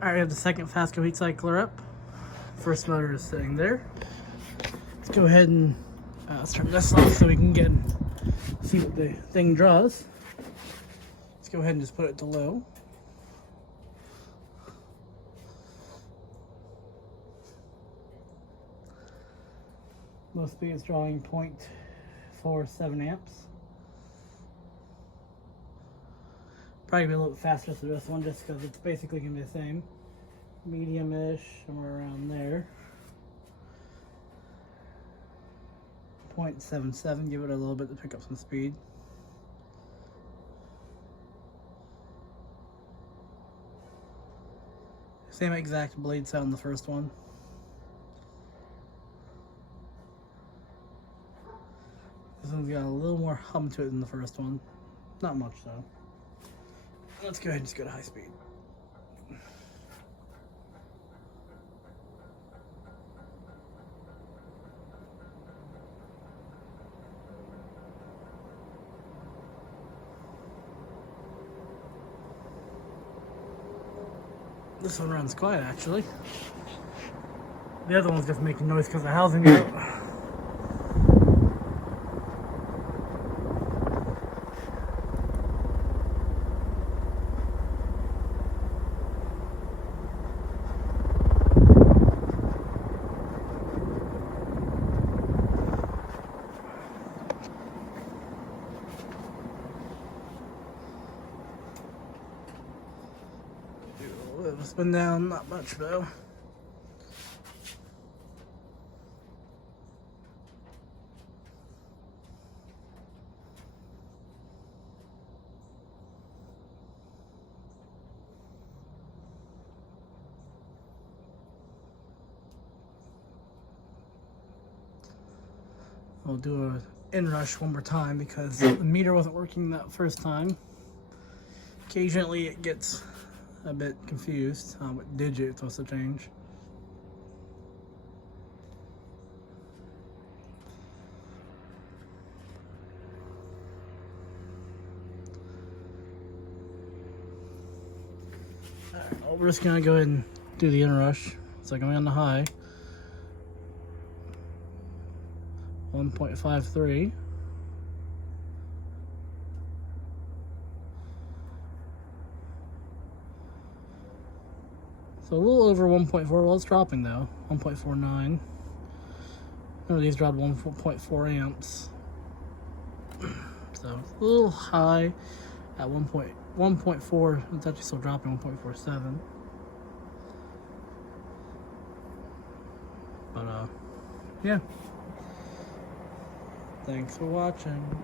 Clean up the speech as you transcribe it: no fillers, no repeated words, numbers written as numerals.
Alright, we have the second Fasco heat cycler up. First motor is sitting there. Let's go ahead and let's turn this off so we can see what the thing draws. Let's go ahead and just put it to low. Low speed is drawing 0.47 amps. Probably be a little bit faster for this one just because it's basically going to be the same. Medium-ish, somewhere around there. 0.77, give it a little bit to pick up some speed. Same exact blade sound in the first one. This one's got a little more hum to it than the first one. Not much though. Let's go ahead and just go to high speed. This one runs quiet actually. The other one's just making noise because the housing out. It's been down, not much though. I'll do an inrush one more time because the meter wasn't working that first time. Occasionally it gets a bit confused what digit it's supposed to change. Alright, well, we're just gonna go ahead and do the inrush. It's like I'm on the high. 1.53. So a little over 1.4. Well, it's dropping though. 1.49. Remember, these dropped 1.4 amps. So a little high at 1.4. It's actually still dropping 1.47. But yeah. Thanks for watching.